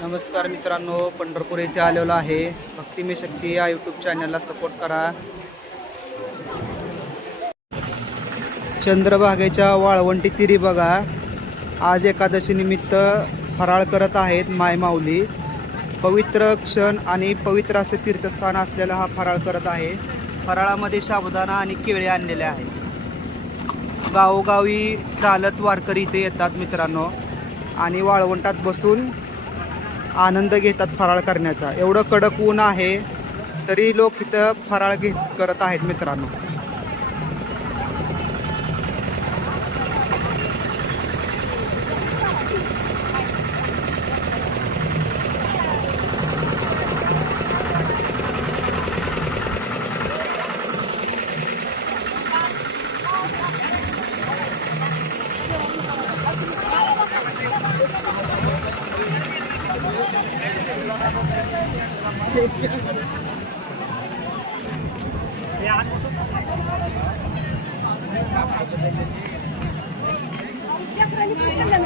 नमस्कार मित्रांनो पंढरपूर येथे आलेलो आहे. भक्ती मी शक्ती या यूट्यूब चॅनलला सपोर्ट करा. चंद्रभागेच्या वाळवंटी तिरी बघा. आज एकादशी निमित्त फराळ करत आहेत मायमाऊली पवित्र क्षण आणि पवित्र असे तीर्थस्थान असलेला हा फराळ करत आहे. फराळामध्ये साबुदाणा आणि केळे आणलेले आहेत. गावोगावी चालत वारकरी इथे येतात मित्रांनो. आणि वाळवंटात बसून आनंद घेतात फराळ करण्याचा. एवढं कडक ऊन आहे तरी लोक इथं फराळ घेत करत आहेत मित्रांनो. Я хочу, чтобы